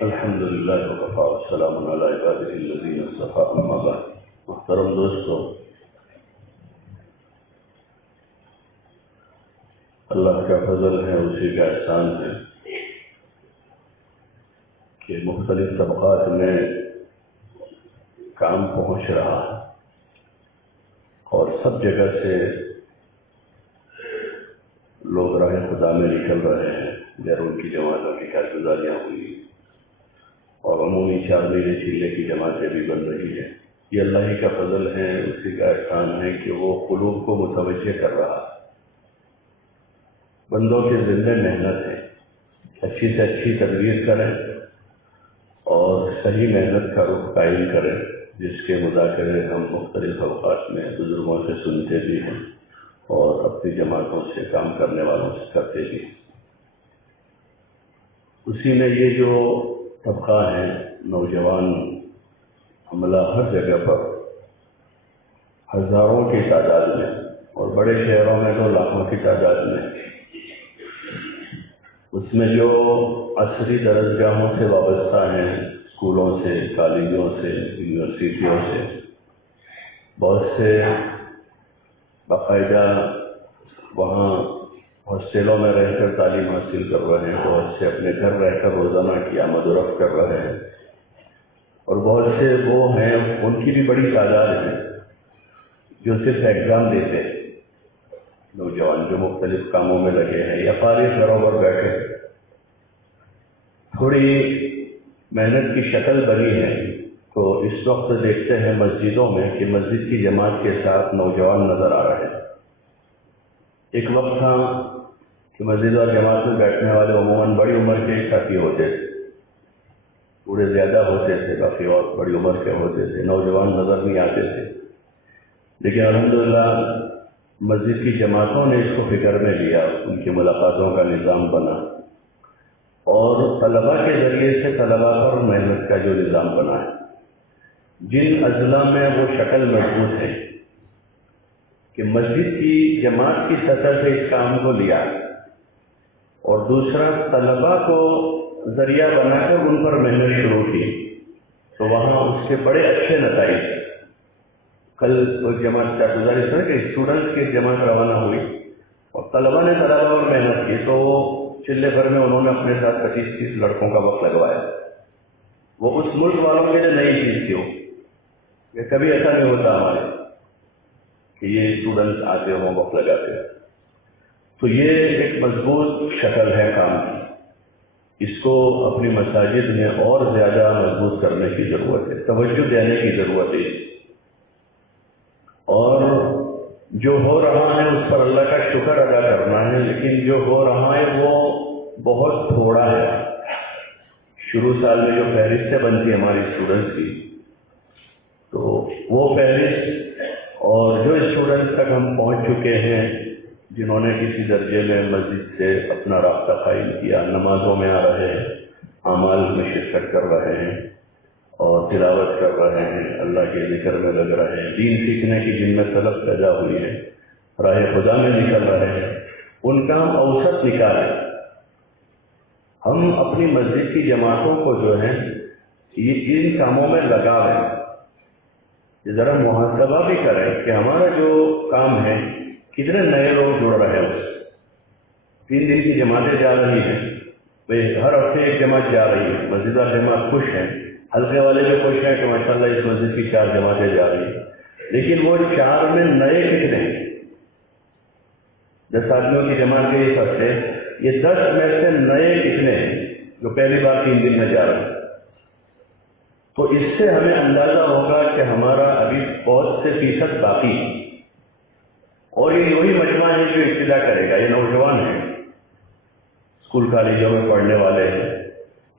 الحمد للہ وکفی والسلام علی عبادہ الذین اصطفی اما بعد۔ محترم دوستو، اللہ کا فضل ہے، اسی کا احسان ہے کہ مختلف طبقات میں کام پہنچ رہا ہے اور سب جگہ سے لوگ راہ خدا میں نکل رہے ہیں۔ بیرون کی جماعتوں کی کارگزاریاں ہوئی اور عمومی 4 میلے چلے کی جماعتیں بھی بن رہی ہیں۔ یہ اللہ ہی کا فضل ہے، اسی کا احسان ہے کہ وہ قلوب کو متوجہ کر رہا ہے۔ بندوں کی زندہ محنت ہے، اچھی سے اچھی تدبیر کریں اور صحیح محنت کا رخ قائم کریں، جس کے مذاکرے ہم مختلف اوقات میں بزرگوں سے سنتے بھی ہیں اور اپنی جماعتوں سے کام کرنے والوں سے کرتے بھی ہیں۔ اسی میں یہ جو طبقہ ہے، نوجوان عملہ ہر جگہ پر ہزاروں کی تعداد میں اور بڑے شہروں میں تو لاکھوں کی تعداد میں، اس میں جو عصری درسگاہوں سے وابستہ ہیں، اسکولوں سے، کالجوں سے، یونیورسٹیوں سے، بہت سے باقاعدہ وہاں ہاسٹلوں میں رہ کر تعلیم حاصل کر رہے ہیں، بہت سے اپنے گھر رہ کر روزانہ کی آمد و رفت کر رہے ہیں، اور بہت سے وہ ہیں، ان کی بھی بڑی تعداد ہے جو صرف ایگزام دیتے ہیں۔ نوجوان جو مختلف کاموں میں لگے ہیں یا فارغ گھروں پر بیٹھے، تھوڑی محنت کی شکل بنی ہے تو اس وقت دیکھتے ہیں مسجدوں میں کہ مسجد کی جماعت کے ساتھ نوجوان نظر آ رہے ہیں۔ ایک وقت تھا کہ مسجد اور جماعت میں بیٹھنے والے عموماً بڑی عمر کے ساتھی ہوتے تھے، بوڑھے زیادہ ہوتے تھے، باقی اور بڑی عمر کے ہوتے تھے، نوجوان نظر نہیں آتے تھے۔ لیکن الحمدللہ مسجد کی جماعتوں نے اس کو فکر میں لیا، ان کی ملاقاتوں کا نظام بنا اور طلباء کے ذریعے سے طلباء پر محنت کا جو نظام بنا ہے، جن اضلاع میں وہ شکل مضبوط ہے کہ مسجد کی جماعت کی سطح سے اس کام کو لیا اور دوسرا طلباء کو ذریعہ بنا کر ان پر محنت شروع کی، تو وہاں اس کے بڑے اچھے نتائج۔ کل ایک جماعت کا گزارش ہے کہ اسٹوڈنٹس کی جماعت روانہ ہوئی اور طلباء نے طلباء پر محنت کی، تو وہ چلے بھر میں انہوں نے اپنے ساتھ 25-30 لڑکوں کا وقت لگوایا۔ وہ اس ملک والوں کے لیے نئی چیز تھی، یہ کبھی ایسا نہیں ہوتا ہمارے کہ یہ اسٹوڈنٹس آتے ہوں وقت لگاتے ہیں۔ تو یہ ایک مضبوط شکل ہے کام کی، اس کو اپنی مساجد میں اور زیادہ مضبوط کرنے کی ضرورت ہے، توجہ دینے کی ضرورت ہے، اور جو ہو رہا ہے اس پر اللہ کا شکر ادا کرنا ہے، لیکن جو ہو رہا ہے وہ بہت تھوڑا ہے۔ شروع سال میں جو فہرستیں بنتی ہیں ہماری اسٹوڈنٹس کی، تو وہ فہرست اور جو اسٹوڈنٹس تک ہم پہنچ چکے ہیں، جنہوں نے کسی درجے میں مسجد سے اپنا رابطہ قائم کیا، نمازوں میں آ رہے ہیں، اعمال میں شرکت کر رہے ہیں اور تلاوت کر رہے ہیں، اللہ کے ذکر میں لگ رہے ہیں، دین سیکھنے کی جن میں طلب پیدا ہوئی ہے، راہ خدا میں نکل رہے ہیں، ان کا ہم اوسط نکالیں۔ ہم اپنی مسجد کی جماعتوں کو جو ہے یہ ان کاموں میں لگاویں، ذرا محاسبہ بھی کریں کہ ہمارا جو کام ہے کتنے نئے لوگ جڑ رہے ہیں۔ 3 دن کی جماعتیں جا رہی ہیں، ہر ہفتے ایک جماعت جا رہی ہے، مسجد اور جماعت خوش ہیں، حلقے والے بھی خوش ہیں کہ ماشاءاللہ اس مسجد کی 4 جماعتیں جا رہی ہیں، لیکن وہ 4 میں نئے کتنے ہیں؟ 10 آدمیوں کی جماعت کے اس ہفتے، یہ 10 میں سے نئے کتنے ہیں جو پہلی بار 3 دن میں جا رہے ہیں؟ تو اس سے ہمیں اندازہ ہوگا کہ ہمارا ابھی بہت سے فیصد باقی ہے، اور یہ وہی مجمع ہے جو ابتدا کرے گا۔ یہ نوجوان ہیں، اسکول کالجوں میں پڑھنے والے ہیں،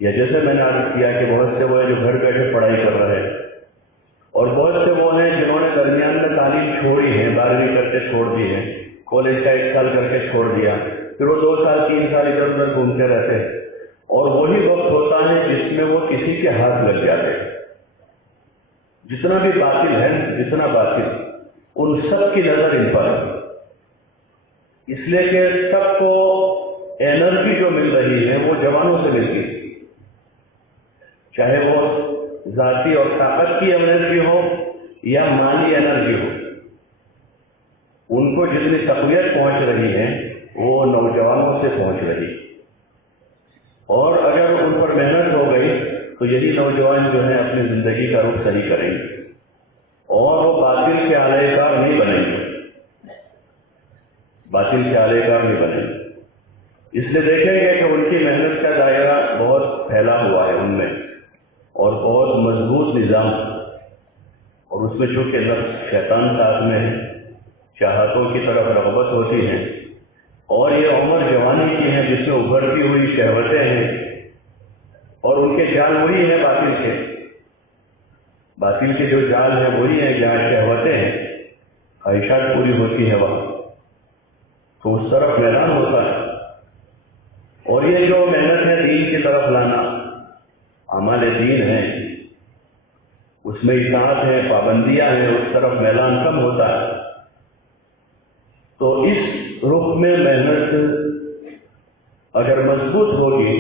یا جیسے میں نے عرض کیا کہ بہت سے وہ ہیں جو گھر بیٹھے پڑھائی کر رہے ہیں، اور بہت سے وہ ہیں جنہوں نے درمیان میں تعلیم چھوڑی ہے، 12ویں کر کے چھوڑ دی ہے، کالج کا 1 سال کر کے چھوڑ دیا، پھر وہ 2 سال 3 سال ادھر ادھر گھومتے رہتے ہیں، اور وہی وقت ہوتا ہے جس میں وہ کسی کے ہاتھ لگ جاتے ہیں۔ جتنا بھی باطل ہے، جتنا باطل، ان سب کی نظر ان پر ہے، اس لیے کہ سب کو انرجی جو مل رہی ہے وہ جوانوں سے ملتی ہے۔ چاہے وہ ذاتی اور طاقت کی انرجی ہو یا مالی انرجی ہو، ان کو جتنی تقویت پہنچ رہی ہے وہ نوجوانوں سے پہنچ رہی، اور اگر ان پر محنت ہو گئی تو یہی نوجوان جو ہیں اپنی زندگی کا رخ صحیح کریں گے اور وہ باطل کے آلے کار نہیں بنیں گے، باطل کے آلے کار نہیں بنیں گے۔ اس لیے دیکھیں گے کہ ان کی محنت کا دائرہ بہت پھیلا ہوا ہے ان میں، اور بہت مضبوط نظام، اور اس میں چونکہ نفس شیطان ساتھ میں ہے، چاہتوں کی طرف رغبت ہوتی ہے، اور یہ عمر جوانی کی ہے جس میں ابھرتی ہوئی شہوتیں ہیں، اور ان کے جال وہی ہیں باطل کے، باطل کے جو جال ہیں وہی ہیں جہاں شہوتیں ہیں، خواہشات پوری ہوتی ہے وہاں، تو اس طرف میدان ہوتا ہے۔ اور یہ جو محنت ہے دین کی طرف لانا، اعمال دین ہے، اس میں اطاعت ہے، پابندیاں ہیں، اس طرف میدان کم ہوتا ہے۔ تو اس رخ میں محنت اگر مضبوط ہوگی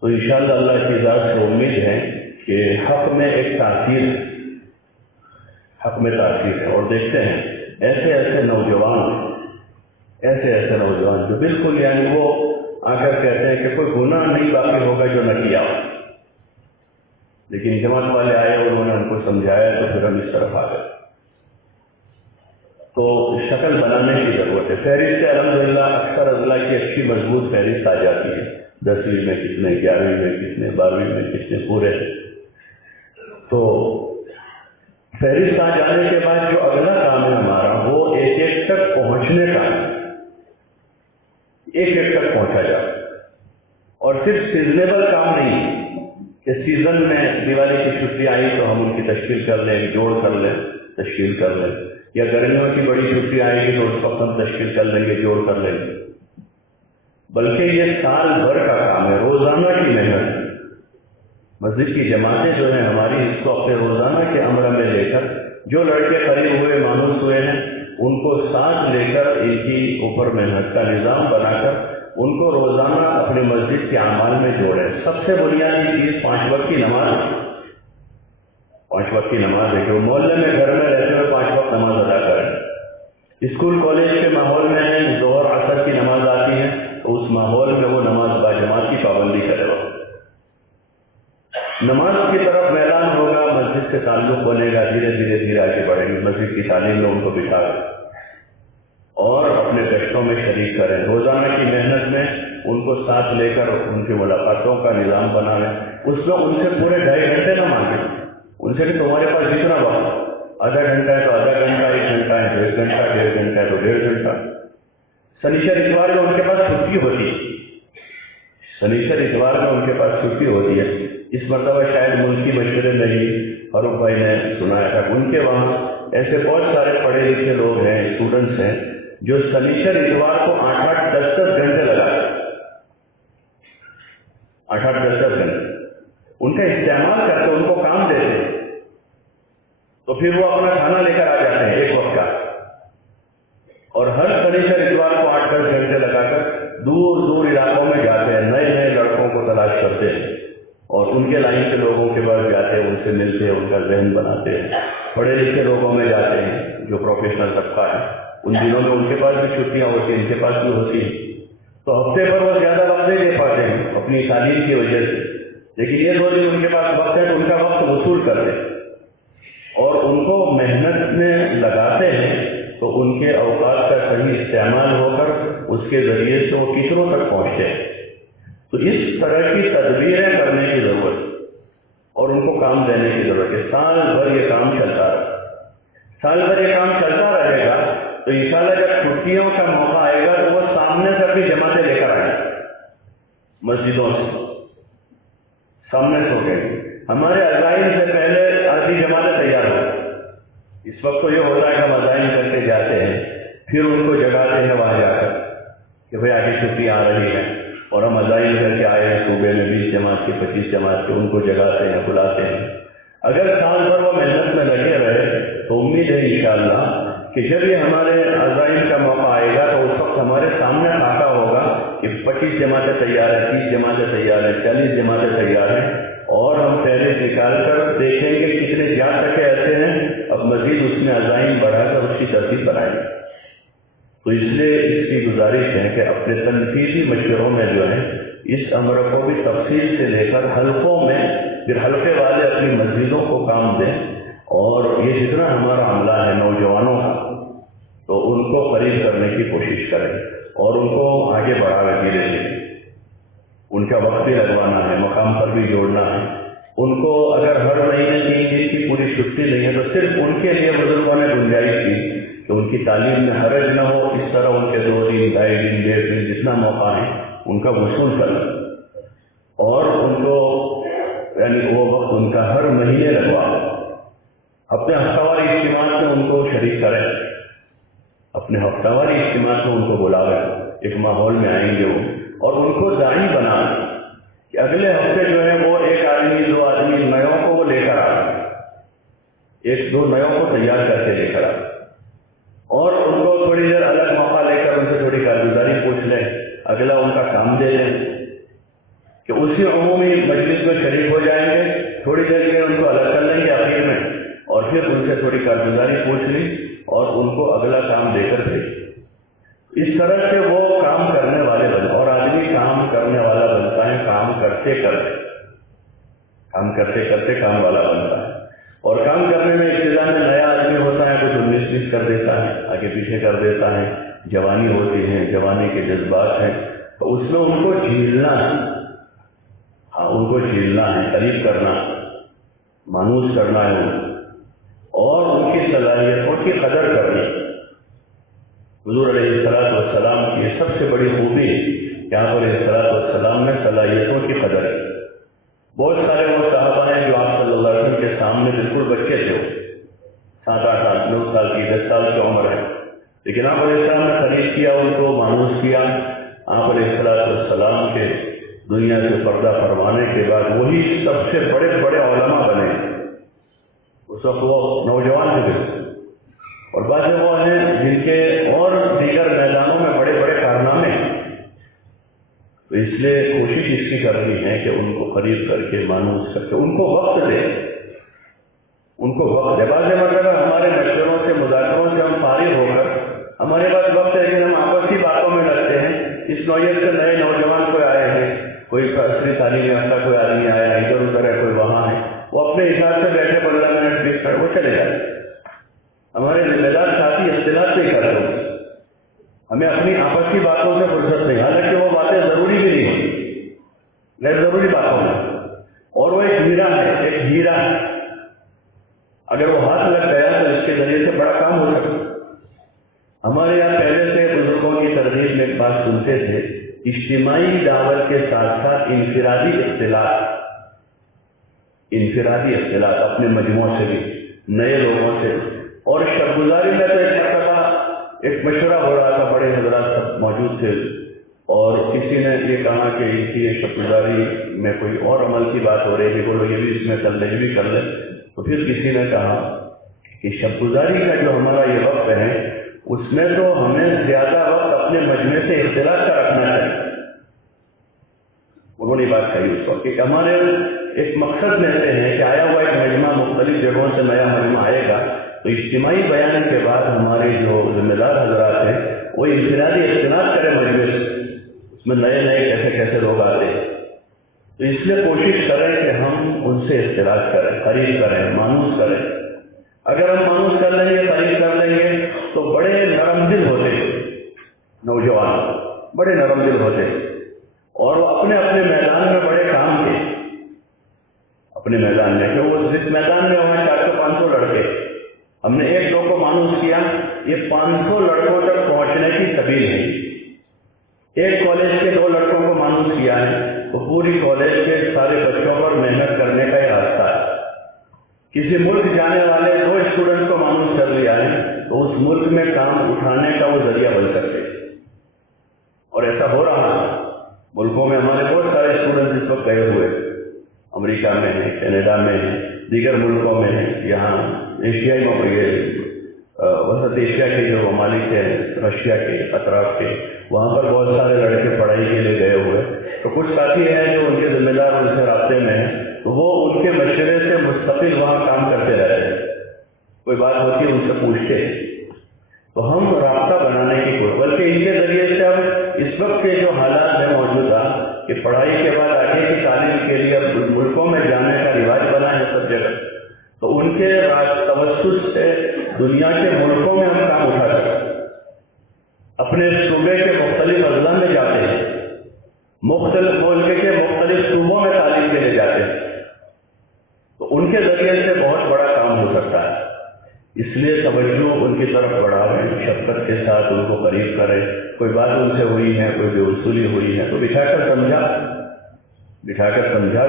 تو انشاءاللہ اللہ کی ذات سے امید ہے کہ حق میں ایک تاثیر ہے، حق میں تاثیر ہے۔ اور دیکھتے ہیں ایسے ایسے نوجوان جو بالکل یعنی وہ آ کر کہتے ہیں کہ کوئی گناہ نہیں باقی ہوگا جو نہ کیا ہو، لیکن جماعت والے آئے اور انہوں نے ہم کو سمجھایا تو پھر ہم اس طرف آ گئے۔ تو شکل بنانے کی ضرورت ہے۔ فہرست الحمدللہ اکثر اضلاع کی اچھی مضبوط فہرست آ جاتی ہے، 10ویں میں کتنے، 11ویں میں کتنے، 12ویں میں کتنے پورے۔ تو فہرست آ جانے کے بعد جو اگلا کام ہے ہمارا وہ ایک ایک تک پہنچنے کا ہے، ایک ایک تک پہنچا جائے، اور صرف سیزنیبل کام نہیں کہ سیزن میں دیوالی کی چھٹی آئی تو ہم ان کی تشکیل کر لیں، جوڑ کر لیں، تشکیل کر لیں، یا گرمیوں کی بڑی چھٹی آئے گی تو اس وقت ہم تشکیل کر لیں گے، جوڑ کر لیں گے، بلکہ یہ سال بھر کا کام ہے، روزانہ کی محنت۔ مسجد کی جماعتیں جو ہیں ہماری اس کو اپنے روزانہ کے امر میں لے کر، جو لڑکے قریب ہوئے، مانوس ہوئے ہیں، ان کو ساتھ لے کر ان کی اوپر محنت کا نظام بنا کر ان کو روزانہ اپنے مسجد کے اعمال میں جوڑیں۔ سب سے بنیادی چیز 5 وقت کی نماز ہے، 5 وقت کی نماز ہے کہ وہ محلے میں گھر میں رہتے ہوئے 5 وقت نماز ادا کریں۔ اسکول کالج کے ماحول میں ظہر عصر کی نماز آتی ہے تو اس ماحول میں وہ نماز باجماعت کی پابندی کرے گا، نماز کی طرف میدان ہوگا، مسجد سے تعلق بنے گا، دھیرے دھیرے آگے بڑھیں گے، مسجد کی تعلیم میں ان کو بٹھا دیں اور اپنے گشتوں میں شریک کریں، روزانہ کی محنت میں ان کو ساتھ لے کر ان کی ملاقاتوں کا نظام بنا لیں۔ اس میں ان سے پورے 2.5 گھنٹے نہ مانگیں، ان سے کہ تمہارے پاس جتنا وقت، آدھا گھنٹہ ہے تو آدھا گھنٹہ، 1 گھنٹہ ہے تو 1 گھنٹہ، 1.5 گھنٹہ ہے تو 1.5 گھنٹہ۔ شنیچر اتوار میں ان کے پاس چھٹی ہوتی ہے، شنیچر اتوار میں ان کے پاس چھٹی ہوتی ہے۔ اس مرتبہ شاید ملکی مشورے میں ہی فاروق بھائی نے سنایا تھا کہ ان کے وہاں ایسے بہت سارے پڑھے لکھے لوگ ہیں، اسٹوڈنٹس ہیں، جو شنیچر اتوار کو 8-8 10-10 گھنٹے لگاتے، 8-8 10-10 گھنٹے ان کا استعمال کرتے، ان کو کام دیتے، تو پھر وہ اپنا کھانا لے کر آ جاتے ہیں 1 وقت کا، اور ہر شنیچر اتوار کو 8-10 گھنٹے لگا کر دور دور علاقوں میں جاتے ہیں، نئے نئے لڑکوں کو تلاش کرتے ہیں اور ان کے لائن کے لوگوں کے پاس جاتے ہیں، ان سے ملتے ہیں، ان کا ذہن بناتے ہیں۔ پڑھے لکھے لوگوں میں جاتے ہیں جو پروفیشنل طبقہ ہے، ان دنوں میں ان کے پاس بھی چھٹیاں ہوتی ہیں، ان کے پاس بھی ہوتی ہیں، تو ہفتے پر وہ زیادہ وقت نہیں دے پاتے ہیں اپنی تعلیم کی وجہ سے، لیکن یہ 2 دن ان کے پاس وقت ہے تو ان کا وقت وصول کرتے ہیں اور ان کو محنت میں لگاتے ہیں، تو ان کے اوقات کا صحیح استعمال ہو کر اس کے ذریعے سے وہ کتنوں تک پہنچتے ہیں۔ تو اس طرح کی تدبیریں کرنے کی ضرورت اور ان کو کام دینے کی ضرورت ہے۔ سال بھر یہ کام چلتا رہے، سال بھر یہ کام چلتا رہے گا تو انشاءاللہ جب چھٹیوں کا موقع آئے گا تو وہ سامنے سے اپنی جماعتیں لے کر آئیں، مسجدوں سے سامنے سے ہو گئی۔ ہمارے عزائم سے پہلے آدھی جماعتیں تیار ہو، اس وقت تو یہ ہوتا ہے کہ ہم عزائم کر کے جاتے ہیں، پھر ان کو جگاتے ہیں وہاں جا کر کہ بھائی آگے چھٹی آ رہی ہے، اور ہم عزائم کر کے آئے ہیں صوبے میں 20 جماعت کی 25 جماعت کے، ان کو جگاتے ہیں، بلاتے ہیں۔ اگر سال بھر وہ محنت میں لگے رہے تو امید ہے انشاءاللہ کہ جب یہ ہمارے عزائم کا موقع آئے گا تو اس وقت ہمارے سامنے خاکہ ہوگا کہ 25 جماعتیں تیار ہیں، 30 جماعتیں تیار ہیں، 40 جماعتیں تیار ہیں، اور ہم پہلے نکال کر دیکھیں گے کتنے جہاں تک ایسے ہیں، اب مزید اس میں عزائم بڑھا کر اس کی ترتیب بنائیں گے۔ تو اس لیے اس کی گزارش ہے کہ اپنے تنفیذی مشوروں میں جو ہے اس امر کو بھی تفصیل سے لے کر حلقوں میں، پھر حلقے والے اپنی مسجدوں کو کام دیں، اور یہ جتنا ہمارا عملہ ہے نوجوانوں کا، تو ان کو قریب کرنے کی کوشش کریں اور ان کو آگے بڑھاوے دھیرے دھیرے۔ ان کا وقت بھی لگوانا ہے، مقام پر بھی جوڑنا ہے۔ ان کو اگر ہر مہینے 3 دن کی پوری چھٹی نہیں ہے تو صرف ان کے لیے بزرگوں نے گنجائش کی کہ ان کی تعلیم میں حرج نہ ہو، اس طرح ان کے 2 دن 2.5 دن 1.5 دن جتنا موقع ہے ان کا وصول کرنا، اور ان کو یعنی وہ وقت ان کا ہر مہینے لگوا، اپنے ہفتہ واری اجتماعات میں ان کو شریک کریں، اپنے ہفتہ واری اجتماعات میں ان کو بلاویں، ایک ماحول میں آئیں گے وہ، اور ان کو داعی بنائیں کہ اگلے ہفتے جو ہے وہ 1 آدمی 2 آدمی نئوں کو وہ لے کر آئیں، 1-2 نئوں کو تیار کر کے لے کر آئیں، اور ان کو تھوڑی دیر الگ موقع لے کر ان سے تھوڑی کارگزاری پوچھ لیں، اگلا ان کا کام دے لیں کہ اسی عمومی مجلس میں شریک ہو جائیں گے، تھوڑی دیر کے ان کو الگ کر لیں گے آخر میں، اور پھر ان سے تھوڑی کارگزاری پوچھ لی اور ان کو اگلا کام دے کر بھیج۔ اس طرح سے وہ کام کرنے والے بنے، اور آدمی کام کرنے والا بنتا ہے کام کرتے کرتے، کام کرتے کرتے کام والا بنتا ہے، اور کام کرنے میں ابتدا میں نیا آدمی ہوتا ہے، کچھ 19-20 کر دیتا ہے، آگے پیچھے کر دیتا ہے، جوانی ہوتی ہے، جوانی کے جذبات ہیں، تو اس میں ان کو جھیلنا ہے، ہاں ان کو جھیلنا ہے، قریب کرنا، مانوس کرنا ہے ان کو، اور ان کی صلاحیتوں کی قدر کرنی۔ حضور علیہ السلام کی یہ سب سے بڑی خوبی ہے کہ آپ علیہ السلام نے صلاحیتوں کی قدر کی۔ بہت سارے وہ صحابہ ہیں جو آپ صلی اللہ علیہ وسلم کے سامنے بالکل بچے تھے، 7-8 سال 9 سال کی 10 سال کی عمر ہے، لیکن آپ علیہ السلام نے قریب کیا، ان کو مانوس کیا۔ آپ علیہ السلام کے دنیا سے پردہ فرمانے کے بعد وہی سب سے بڑے بڑے علماء بنے، اس وقت وہ نوجوان تھے، اور بعض وہ ہیں جن کے اور دیگر میدانوں میں بڑے بڑے کارنامے ہیں، تو اس لیے کوشش اس کی کرنی ہے کہ ان کو قریب کر کے مانوس کر کے ان کو وقت دے، ان کو وقت دے۔ بعض مرتبہ ہمارے مشوروں سے مذاکروں سے ہم فارغ ہو کر ہمارے پاس وقت ہے لیکن ہم آپسی باتوں میں لگتے ہیں۔ اس نوعیت سے نئے نوجوان کوئی آئے ہیں، کوئی عصری تعلیم یافتہ کوئی آدمی آیا ہے، ادھر ادھر ہے، کوئی وہاں ہے، وہ اپنے حساب سے بیٹھے 15 منٹ 20 منٹ وہ چلے جائے۔ ہمارے ذمہ دار ساتھی اختلاف نہیں کرتے، ہمیں اپنی آپسی باتوں سے فرصت نہیں، حالانکہ وہ باتیں ضروری بھی نہیں ہوتی، غیر ضروری باتوں میں، اور وہ ایک ہیرا ہے، ایک ہیرا ہے، اگر وہ ہاتھ لگ گیا تو اس کے ذریعے سے بڑا کام ہو سکتا۔ ہمارے یہاں پہلے سے بزرگوں کی ترغیب میں ایک بات سنتے تھے، اجتماعی دعوت کے ساتھ ساتھ انفرادی اختلاط اپنے مجموعوں سے بھی، نئے لوگوں سے، اور شب گزاری میں تو ایک مرتبہ ایک مشورہ ہو رہا تھا، بڑے حضرات سب موجود تھے، اور کسی نے یہ کہا کہ اس کی شب گزاری میں کوئی اور عمل کی بات ہو رہی ہے، بولو یہ بھی اس میں کر لیں، یہ بھی کر لیں۔ تو پھر کسی نے کہا کہ شب گزاری کا جو ہمارا یہ وقت ہے اس میں تو ہمیں زیادہ وقت اپنے مجمع سے اختلاط کا رکھنا چاہیے۔ انہوں نے بات کہی اس وقت کہ ہمارے ایک مقصد میں سے ہے کہ آیا ہوا ایک مجمع مختلف جگہوں سے نیا مجمع آئے گا، تو اجتماعی بیان کے بعد ہمارے جو ذمہ دار حضرات ہیں وہ انفرادی اختلاط کریں مجلس، اس میں نئے نئے کیسے کیسے لوگ آتے ہیں، تو اس لیے کوشش کریں کہ ہم ان سے اختلاط کریں، قریب کریں، مانوس کریں۔ اگر ہم مانوس کر لیں گے، قریب کر لیں گے تو بڑے نرم دل ہوتے نوجوان، بڑے نرم دل ہوتے، اور وہ اپنے اپنے میدان میں بڑے کام کے، اپنے میدان میں کہ وہ جس میدان میں وہاں 400-500 لڑکے، ہم نے 1-2 کو مانوس کیا، یہ 500 لڑکوں تک پہنچنے کی سبیل ہے۔ ایک کالج کے 2 لڑکوں کو مانوس کیا ہے تو پوری کالج کے سارے بچوں پر محنت کرنے کا یہ راستہ ہے۔ کسی ملک جانے والے 2 اسٹوڈنٹ کو مانوس کر لیا ہے تو اس ملک میں کام اٹھانے کا وہ ذریعہ بن سکتے، اور ایسا ہو رہا ہے ملکوں میں۔ ہمارے بہت سارے اسٹوڈنٹ اس وقت گئے ہوئے، امریکہ میں ہیں، کینیڈا میں ہیں، دیگر ملکوں میں ہیں، یہاں ایشیائی وسط ایشیا کے جو ممالک ہیں، رشیا کے اطراف کے، وہاں پر بہت سارے لڑکے پڑھائی کے لیے گئے ہوئے، تو کچھ ساتھی ہیں جو ان کے ذمہ دار ان سے رابطے میں ہیں، تو وہ ان کے مشورے سے مستقل وہاں کام کرتے رہتے ہیں، کوئی بات ہوتی ہے ان سے پوچھتے ہیں، تو ہم رابطہ بنانے کی کوشش، بلکہ ان کے ذریعے سے ہم اس وقت کے جو حالات ہیں موجودہ کہ پڑھائی کے بعد آگے کی تعلیم کے لیے ملکوں میں جانے کا رواج بنا ہے سب جگہ، تو ان کے توسط سے دنیا کے ملکوں میں ہم کام اٹھا سکتے ہیں، اپنے صوبے کے مختلف اضلاع میں جاتے ہیں، مختلف ملک کے مختلف صوبوں میں تعلیم کے لیے جاتے ہیں، تو ان کے ذریعے سے بہت بڑا کام ہو سکتا ہے۔ اس لیے توجہ ان کی طرف بڑھاویں، شفقت کے ساتھ ان کو قریب کریں، کوئی بات ان سے ہوئی ہے، کوئی بے اصولی ہوئی ہے تو بٹھا کر سمجھا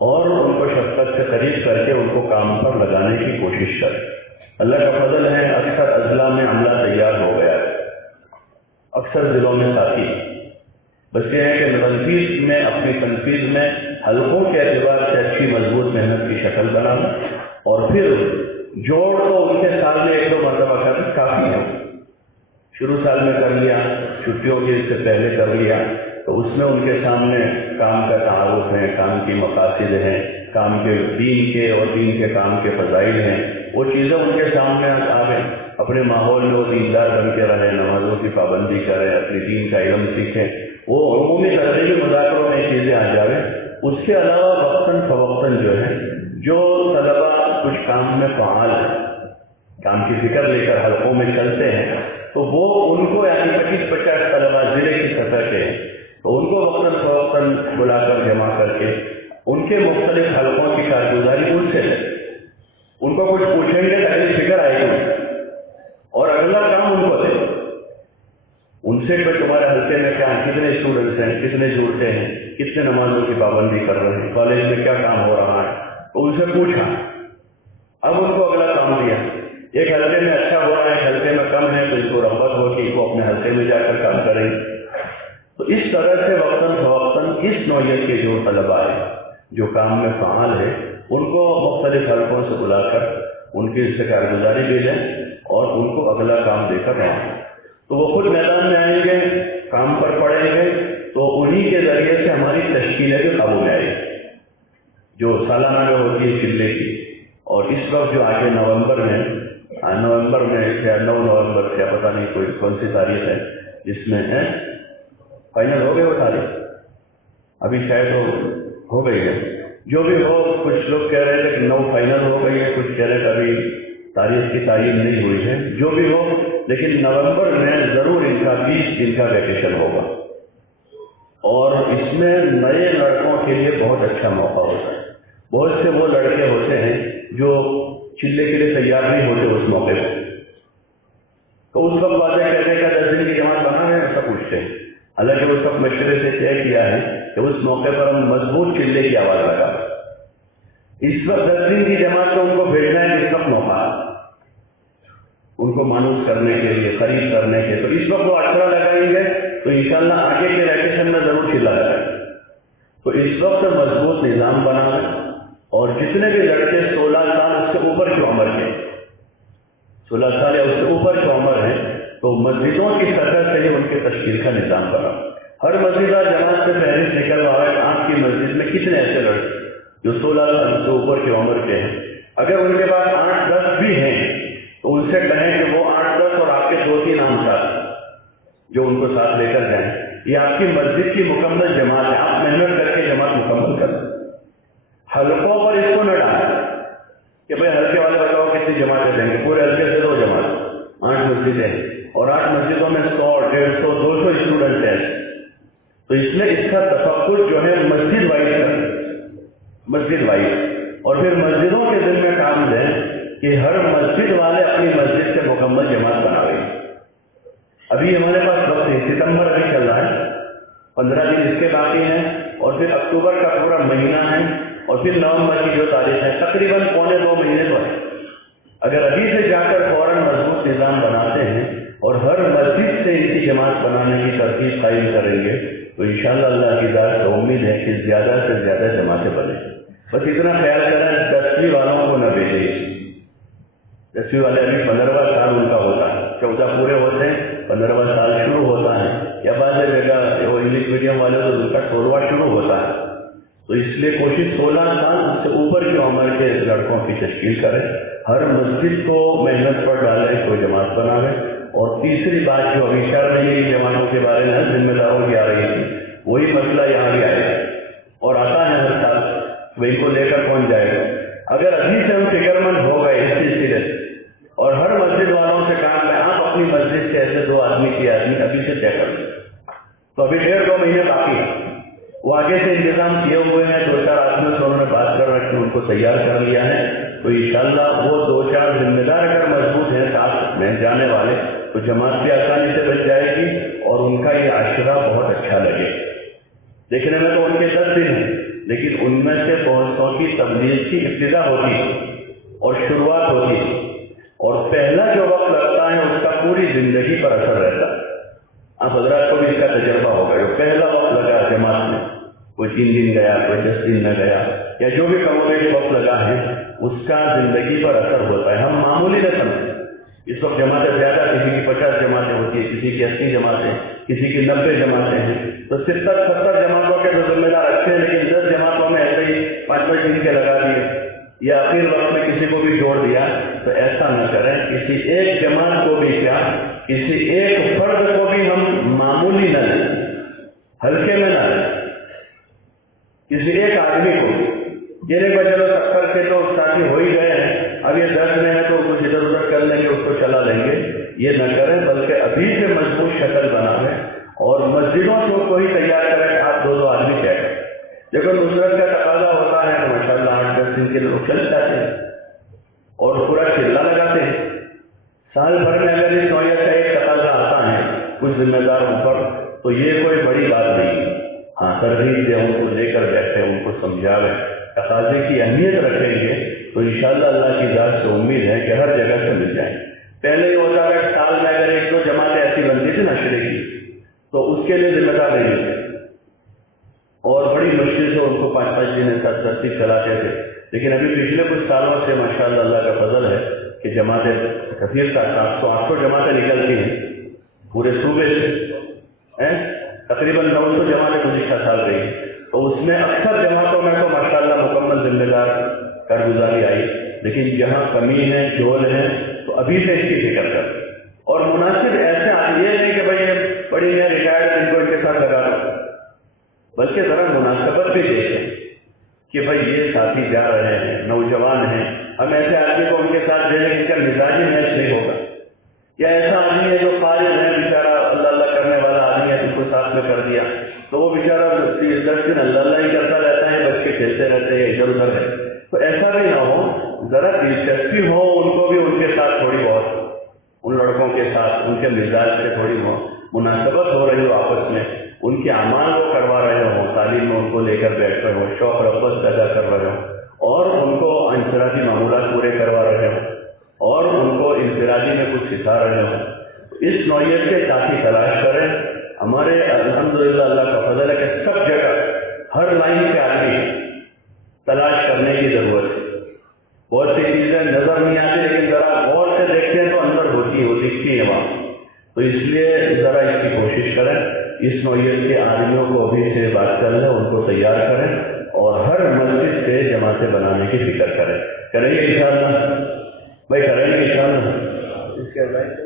اور ان کو شفقت سے قریب کر کے ان کو کام پر لگانے کی کوشش کریں۔ اللہ کا فضل ہے، اکثر اضلاع میں عملہ تیار ہو گیا ہے، اکثر ضلعوں میں ساتھی، بس یہ ہے کہ اپنی تنفیذ میں حلقوں کے اعتبار سے اچھی مضبوط محنت کی شکل بنانا، اور پھر جوڑ تو ان کے سال میں 1-2 مرتبہ کرنا کافی ہے، شروع سال میں کر لیا، چھٹیوں کے سے پہلے کر لیا، تو اس میں ان کے سامنے کام کا تعارف ہے، کام کی مقاصد ہیں، کام کے دین کے اور دین کے کام کے فضائل ہیں، وہ چیزیں ان کے سامنے آ گئے، اپنے ماحول میں وہ دیندار بن کے رہے، نمازوں کی پابندی کریں، اپنی دین کا علم سیکھیں، وہ عمومی تقریبی مذاکروں میں چیزیں آ جائیں۔ اس کے علاوہ وقتاً فوقتاً جو ہے، جو طلبا کچھ کام میں فعال ہیں، کام کی فکر لے کر حلقوں میں چلتے ہیں، تو وہ ان کو یعنی 25-50 طلبا ضلع کی سطح کے ہیں، تو ان کو وقتاً فوقتاً بلا کر جمع کر کے ان کے مختلف حلقوں کی کارگزاری ان سے ہے، ان کو کچھ پوچھیں گے تاکہ فکر آئے گی، اور اگلا کام ان کو دے، ان سے کہ تمہارے حلقے میں کیا کتنے اسٹوڈنٹس ہیں، کتنے جڑتے ہیں، کتنے نمازوں کی پابندی کر رہے ہیں، کالج میں کیا کام ہو رہا ہے، تو ان سے پوچھا، اب ان کو اگلا کام دیا، ایک حلقے میں اچھا ہو رہا ہے، ایک حلقے میں کم ہے، تو اس کو رغبت ہو کہ وہ اپنے حلقے میں جا کر کام کریں گے۔ تو اس طرح سے وقتاً فوقتاً اس نوعیت کے جو طلبا ہیں جو کام میں فعال ہے، ان کو مختلف حلقوں سے بلا کر ان کی اس سے کارگزاری بھی لیں اور ان کو اگلا کام دے کر آئیں، تو وہ خود میدان میں آئیں گے، کام پر پڑیں گے، تو انہی کے ذریعے سے ہماری تشکیلیں بھی قابو میں آئے گی جو سالانہ میں ہوتی ہے چلے کی، اور اس وقت جو آگے نومبر میں یا 9 نومبر سے پتہ نہیں کوئی کون سی تاریخ ہے جس میں ہے فائنل ہو گئے، وہ تاریخ ابھی شاید ہو گئی ہے، جو بھی ہو، کچھ لوگ کہہ رہے تھے کہ 9 فائنل ہو گئی ہے، کچھ کہہ رہے تھے ابھی تاریخ کی تعین نہیں ہوئی ہے، جو بھی ہو، لیکن نومبر میں ضرور ان کا 20 دن کا ویکیشن ہوگا، اور اس میں نئے لڑکوں کے لیے بہت اچھا موقع ہوتا ہے۔ بہت سے وہ لڑکے ہوتے ہیں جو چلے کے لیے تیار نہیں ہوتے اس موقع پہ، تو اس وقت واضح کرنے کا 10 دن کی جماعت بنا ہے ایسا پوچھتے ہیں، حالانکہ اس وقت مشورے سے طے کیا ہے کہ اس موقع پر ہم مضبوط چلے کی آواز لگا، اس وقت 10 دن کی جماعت کو ان کو بھیجنا ہے، اس وقت موقع ان کو مانوس کرنے کے لیے، خرید کرنے کے، تو اس وقت وہ 18 لگائیں گے تو انشاءاللہ آگے کے ویکیشن میں ضرور چلا لگائیں گے، تو اس وقت مضبوط نظام بنا ہے، اور جتنے بھی لڑکے 16 سال اس سے اوپر کی عمر کے، 16 سال یا اس سے اوپر کی عمر ہے، تو مسجدوں کی سطح سے ہی ان کے تشکیل کا نظام بنا، ہر مسجد اور جماعت سے فہرست نکل رہا ہے آپ کی مسجد میں کتنے ایسے لڑکے جو 16 سال سے اوپر کی عمر کے ہیں، اگر ان کے پاس 8-10 بھی ہیں تو ان سے کہیں کہ وہ 8-10 اور آپ کے 2-3 عام ساتھ جو ان کو ساتھ لے کر جائیں، یہ آپ کی مسجد کی مکمل جماعت ہے، آپ محنت کر کے جماعت مکمل کریں، حلقوں پر اس کو نہ ڈالیں کہ بھائی حلقے والے بتاؤ کتنی جماعتیں دیں گے، پورے حلقے سے 2 جماعت، 8 مسجدیں، اور 8 مسجدوں میں 100, 150, 200 اسٹوڈنٹ ہیں، تو اس میں اس کا تفکر جو ہے مسجد وائز، اور پھر مسجدوں کے دل میں کام دیں کہ ہر مسجد والے اپنی مسجد سے مکمل جماعت بنا رہے ہیں۔ ابھی ہمارے پاس وقت ہے، ستمبر ابھی چل رہا ہے، 15 دن اس کے باقی ہیں، اور پھر اکتوبر کا پورا مہینہ ہے، اور پھر نومبر کی جو تاریخ ہے، تقریباً 1.25 مہینے تو ہے۔ اگر ابھی سے جا کر فوراً مضبوط نظام بناتے ہیں اور ہر مسجد سے ان کی جماعت بنانے کی ترتیب قائم کریں گے تو انشاءاللہ اللہ کی ذات سے امید ہے کہ زیادہ سے زیادہ جماعتیں بنیں۔ بس اتنا خیال کریں 10ویں والوں کو نہ بھیجیں، 10ویں والے ابھی 15واں سال ان کا ہوتا ہے، 14 پورے ہوتے ہیں، 15واں سال شروع ہوتا ہے، یا بعض جگہ وہ انگلش میڈیم والے تو ان کا 16واں شروع ہوتا ہے، تو اس لیے کوشش 16 سال سے اوپر کی عمر کے لڑکوں کی تشکیل کریں، ہر مسجد کو محنت پر ڈالیں، کوئی جماعت بناویں۔ اور تیسری بات جو ابھی اشارہ نہیں جماعتوں کے بارے میں ذمہ داروں کی آ رہی تھی، وہی مسئلہ یہاں بھی آئے گا اور آتا ہے ہر سال، وہی کو لے کر کون جائے گا؟ اگر ابھی سے ہم فکر مند ہو گئے اس سلسلے اور ہر مسجد والوں سے کہا کہ آپ اپنی مسجد سے ایسے 2 آدمی ابھی سے طے کر لیں، تو ابھی 1.5-2 مہینے باقی ہیں، وہ آگے سے انتظام کیے ہوئے ہیں، 2-4 آدمیوں سے انہوں نے بات کر رکھی، ان کو تیار کر لیا ہے، تو انشاءاللہ وہ 2-4 ذمہ دار اگر مضبوط ہیں ساتھ میں جانے والے تو جماعت بھی آسانی سے بچ جائے گی اور ان کا یہ عاشرہ بہت اچھا لگے۔ دیکھنے میں تو ان کے 10 دن ہیں، لیکن ان میں سے بہتوں کی تبلیغ کی ابتدا ہوتی ہے اور شروعات ہوتی ہے، اور پہلا جو وقت لگتا ہے اس کا پوری زندگی پر اثر رہتا ہے۔ آپ حضرات کو بھی اس کا تجربہ ہوگا، جو پہلا وقت لگا جماعت میں، کوئی 3 دن گیا، کوئی 10 دن میں گیا، یا جو بھی کم و بیش وقت لگا ہے اس کا زندگی پر اثر ہوتا ہے۔ ہم معمولی نہ سمجھیں، اس وقت جماعتیں زیادہ، کسی کی 50 جماعتیں ہوتی ہیں، کسی کی 80 جماعتیں، کسی کی 90 جماعتیں ہیں، تو 70-70 جماعتوں کے جو ذمہ دار اچھے ہیں، لیکن 10 جماعتوں میں ایسے ہی 5-5 دن کے لگا دیے یا اخیر وقت میں کسی کو بھی جوڑ دیا، تو ایسا نہ کریں۔ کسی ایک جماعت کو بھی کیا، کسی ایک فرد کو بھی ہم معمولی نہ لیں، ہلکے میں نہ لیں، کسی ایک آدمی کو جنہیں کو چلو 70 کے تو ساتھی ہو ہی گئے ہیں، اب یہ 10 میں ہے تو کچھ ادھر ادھر کر لیں گے، اس کو چلا لیں گے، یہ نہ کریں، بلکہ ابھی سے مضبوط شکل بنائیں اور مسجدوں سے کوئی تیار کریں۔ آپ 2 آدمی کیا کریں، دیکھو نصرت کا تقاضا ہوتا ہے تو ماشاء اللہ 8-10 دن کے لوگ چل جاتے ہیں اور پورا چلہ لگاتے ہیں۔ سال بھر میں اگر اس نوعیت کا ایک تقاضا آتا ہے کچھ ذمہ داروں پر، تو یہ کوئی بڑی بات نہیں۔ ہاں، ترغیب دیں، ان کو لے کر بیٹھیں، ان کو سمجھاویں، تقاضے کی اہمیت رکھیں گے تو انشاءاللہ اللہ کی ذات سے امید ہے کہ ہر جگہ سے مل جائیں۔ پہلے یہ ہوتا ہے سال میں اگر 1-2 جماعتیں ایسی بنتی تھی نشرے کی، تو اس کے لیے ذمہ دار نہیں ہوتے اور بڑی مشکل سے ان کو 5-5 دن 7 دن چلاتے تھے، لیکن ابھی پچھلے کچھ سالوں سے ماشاءاللہ اللہ کا فضل ہے کہ جماعتیں کثیر کا 700-800 جماعتیں نکلتی ہیں پورے صوبے سے، تقریباً 900 جماعتیں گزشتہ سال رہی، تو اس میں اکثر جماعتوں میں تو ماشاءاللہ مکمل ذمہ دار کارگزاری آئی، لیکن جہاں کمی ہے، جول ہے، تو ابھی سے اس کی فکر کر اور مناسب ایسے آتی ہے نہیں کہ بھائی بڑی ہے ریٹائرڈ ان کو ان کے ساتھ لگا دو، بلکہ ذرا مناسبت بھی دیکھیں کہ بھائی یہ ساتھی جا رہے ہیں، نوجوان ہیں، ہم ایسے آدمی کو ان کے ساتھ دے دیں جن کا مزاجی میچ نہیں ہوگا، یا ایسا آدمی ہے جو فارغ ہے بیچارہ اللہ اللہ کرنے والا آدمی ہے، جس کو ساتھ میں کر دیا تو وہ بیچارہ 10 دن اللہ اللہ ہی کرتا رہتا ہے، بچے کھیلتے رہتے ہیں ادھر ادھر ہے، تو ایسا بھی نہ ہو، ذرا دلچسپی ہو ان کو بھی ان کے ساتھ تھوڑی بہت، ان لڑکوں کے ساتھ ان کے مزاج سے تھوڑی مناسبت ہو رہی ہو آپس میں، ان کے اعمال کو کروا رہے ہوں، تعلیم میں ان کو لے کر بیٹھ رہے ہوں، شوق رغبت پیدا کر رہے ہوں اور ان کو انفرادی معمولات پورے کروا رہے ہوں اور ان کو انفرادی میں کچھ سکھا رہے ہوں، اس نوعیت کے ساتھی تلاش کریں۔ ہمارے الحمدللہ اللہ کا فضل ہے کہ سب جگہ ہر لائن کے آدمی تلاش کرنے کی ضرورت ہے۔ بہت سی چیزیں نظر نہیں آتی لیکن ذرا غور سے دیکھتے ہیں تو اندر ہوتی ہے، دکھتی ہے وہاں، تو اس لیے ذرا اس کی کوشش کریں، اس نوعیت کے آدمیوں کو ابھی سے بات کر لیں، ان کو تیار کریں اور ہر مسجد سے جماعتیں بنانے کی فکر کریں گے انشاءاللہ بھائی، کریں گے انشاءاللہ۔ اس کے بعد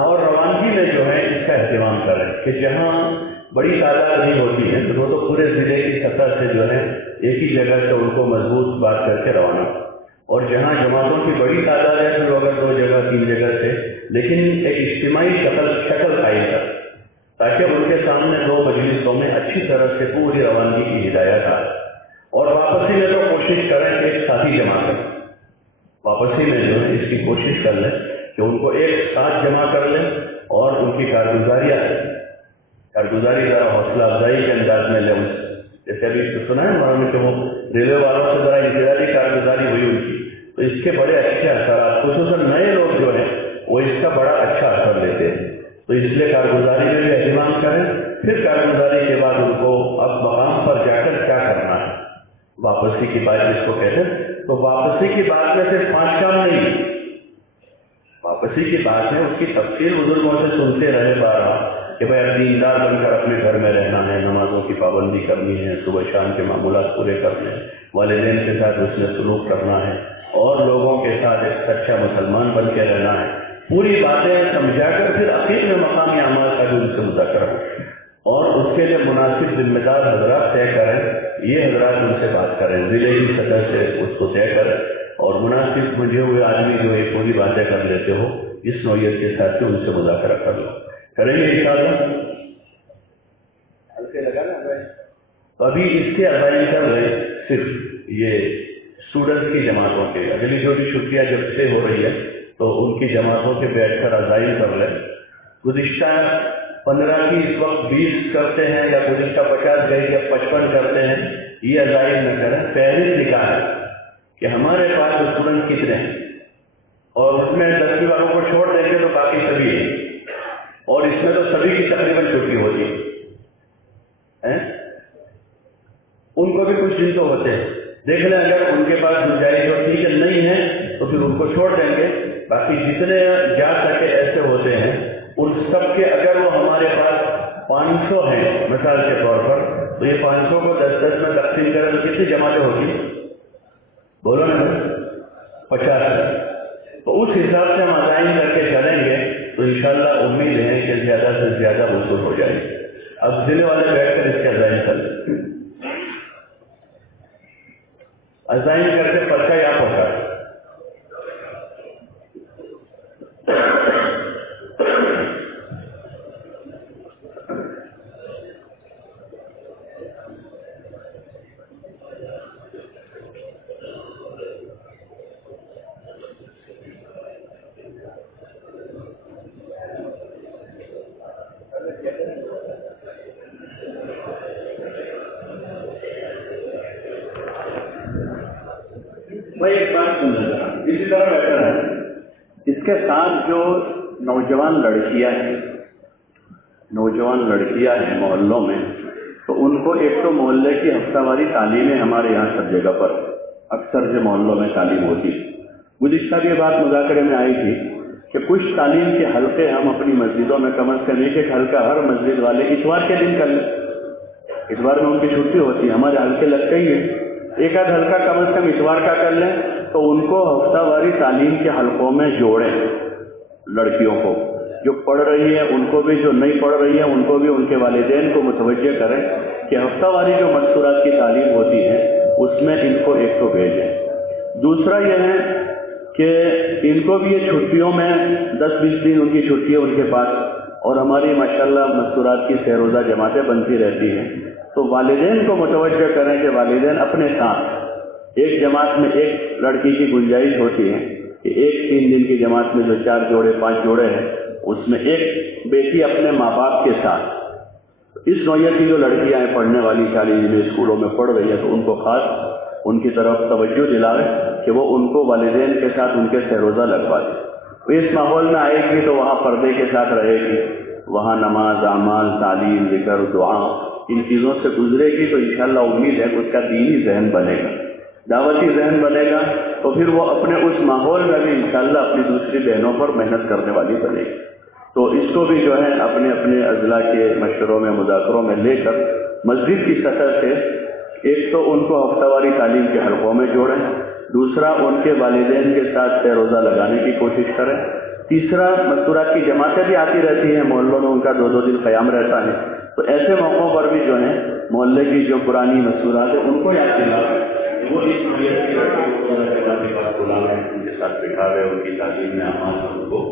اور روانگی میں جو ہے اس کا اہتمام کریں کہ جہاں بڑی تعداد نہیں ہوتی ہے تو وہ تو پورے ضلع کی سطح سے جو ہے ایک ہی جگہ سے ان کو مضبوط بات کر کے روانہ، اور جہاں جماعتوں کی بڑی تعداد ہے تو اگر 2 جگہ 3 جگہ سے، لیکن ایک اجتماعی شکل قائم کر تاکہ ان کے سامنے 2 مجلسوں میں اچھی طرح سے پوری روانگی کی ہدایت آئے، اور واپسی میں تو کوشش کریں کہ ایک ساتھی جمع کریں، واپسی میں جو ہے اس کی کوشش کر لیں کہ ان کو ایک ساتھ جمع کر لیں اور ان کی کارگزاری ذرا حوصلہ افزائی کے انداز میں لیں، جیسے ابھی سنا ہے ہمارے کہ وہ ریلوے والوں سے ذرا انفرادی کارگزاری ہوئی ان کی، تو اس کے بڑے اچھے اثرات، خصوصاً نئے لوگ جو ہیں وہ اس کا بڑا اچھا اثر لیتے ہیں، تو اس لیے کارگزاری میں بھی اہتمام کریں۔ پھر کارگزاری کے بعد ان کو اب مقام پر جا کر کیا کرنا ہے، واپسی کی بات جس کو کہتے ہیں، تو واپسی کی بات میں صرف 5 کام نہیں، واپسی کی بات ہے اس کی تفصیل بزرگوں سے سنتے رہے بارہ کہ بھائی اب دیندار بن کر اپنے گھر میں رہنا ہے، نمازوں کی پابندی کرنی ہے، صبح شام کے معمولات پورے کرنے ہیں، والدین کے ساتھ حسن سلوک کرنا ہے، اور لوگوں کے ساتھ ایک سچا مسلمان بن کے رہنا ہے، پوری باتیں سمجھا کر پھر اخیر میں مقامی اعمال کا بھی ان سے مذاکرہ ہو، اور اس کے لیے مناسب ذمہ دار حضرات طے کریں، یہ حضرات ان سے بات کریں، ضلع کی سطح سے اس کو طے کریں، اور مناسب مجھے ہوئے آدمی جو یہ پوری باتیں کر لیتے ہو، اس نوعیت کے ساتھ ان سے مذاکرہ کر لو، کریں گے انشاءاللہ۔ ہلکے لگا نا؟ تو ابھی اس کے عزائم کر رہے صرف یہ اسٹوڈنٹس کی جماعتوں کے، اگلی جو بھی چھٹیاں جب سے ہو رہی ہے تو ان کی جماعتوں کے بیٹھ کر عزائم کر لیں۔ گزشتہ 15 کی اس وقت 20 کرتے ہیں، یا گزشتہ 50 گئے یا 55 کرتے ہیں، یہ عزائم نہ کریں، فہرست لکھا ہے کہ ہمارے پاس اسٹوڈنٹ کتنے ہیں، اور اس میں 10 والوں کو چھوڑ دیں گے تو باقی سبھی ہیں، اور اس میں تو سبھی کی تقریباً چھٹی ہوتی ہے، ان کو بھی کچھ دن تو ہوتے ہیں، دیکھ لیں اگر ان کے پاس گنجائش اور ٹھیک نہیں ہے تو پھر ان کو چھوڑ دیں گے، باقی جتنے جا سکے ایسے ہوتے ہیں ان سب کے، اگر وہ ہمارے پاس 500 ہیں مثال کے طور پر، تو یہ 500 کو 10-10 میں تقسیم کریں تو کتنی جماعتیں ہوتی؟ بولو نا، 50۔ تو اس حساب سے ہم عزائم کر کے چلیں گے تو انشاءاللہ امید ہے کہ زیادہ سے زیادہ وصول ہو جائے گی۔ اب ضلع والے بیٹھ کر اس کے عزائم کر لیں، عزائم کر کے پرچہ یا پڑھا۔ بھائی ایک بات سن لینا، اسی طرح بیٹھا ہے، اس کے ساتھ جو نوجوان لڑکیاں ہیں محلوں میں، تو ان کو ایک تو محلے کی ہفتہ واری تعلیمیں ہمارے یہاں سب جگہ پر اکثر جو محلوں میں تعلیم ہوتی ہے، گزشتہ بھی بات مذاکرے میں آئی تھی کہ کچھ تعلیم کے حلقے ہم اپنی مسجدوں میں کم از کم ایک حلقہ ہر مسجد والے اتوار کے دن کر لیں، اتوار میں ان کی چھٹی ہوتی ہے، ہمارے حلقے لگتے ہی ہیں، ایک آدھ حلقہ کم از کم اتوار کا کر لیں، تو ان کو ہفتہ واری تعلیم کے حلقوں میں جوڑیں، لڑکیوں کو جو پڑھ رہی ہیں ان کو بھی، جو نہیں پڑھ رہی ہیں ان کو بھی، ان کے والدین کو متوجہ کریں کہ ہفتہ واری جو مذکورات کی تعلیم ہوتی ہے اس میں ان کو ایک تو بھیجیں۔ دوسرا یہ ہے کہ ان کو بھی یہ چھٹیوں میں 10-20 دن ان کی چھٹی ہے ان کے پاس، اور ہماری ماشاءاللہ مذکورات کی سہ روزہ جماعتیں بنتی رہتی ہیں، تو والدین کو متوجہ کریں کہ والدین اپنے ساتھ ایک جماعت میں ایک لڑکی کی گنجائش ہوتی ہے کہ ایک 3 دن کی جماعت میں جو 4 جوڑے 5 جوڑے ہیں اس میں ایک بیٹی اپنے ماں باپ کے ساتھ، اس نوعیت کی جو لڑکیاں ہیں پڑھنے والی 40 میں اسکولوں میں پڑھ رہی ہیں، تو ان کو خاص ان کی طرف توجہ دلاویں کہ وہ ان کو والدین کے ساتھ ان کے سہ روزہ لگوا دیں۔ وہ اس ماحول میں آئے گی تو وہاں پردے کے ساتھ رہے گی، وہاں نماز، اعمال، تعلیم، ذکر، دعا، ان چیزوں سے گزرے گی، تو انشاءاللہ امید ہے کہ اس کا دینی ذہن بنے گا، دعوتی ذہن بنے گا، تو پھر وہ اپنے اس ماحول میں بھی انشاءاللہ اپنی دوسری بہنوں پر محنت کرنے والی بنے گی۔ تو اس کو بھی جو ہے اپنے اپنے اضلاع کے مشوروں میں، مذاکروں میں لے کر مسجد کی سطح سے ایک تو ان کو ہفتہ واری تعلیم کے حلقوں میں جوڑیں، دوسرا ان کے والدین کے ساتھ سہ روزہ لگانے کی کوشش کریں، تیسرا مذکورات کی جماعتیں بھی آتی رہتی ہیں محلوں میں، ان کا 2-2 دن قیام رہتا ہے، تو ایسے موقعوں پر بھی جو ہے محلے کی جو پرانی مذکورات ہیں ان کو یاد دلاویں، وہ اس نوعیت کی لڑکیوں کو کے پاس بلاویں، ان کے ساتھ بٹھاویں، ان کی تعلیم میں اعمال ان کو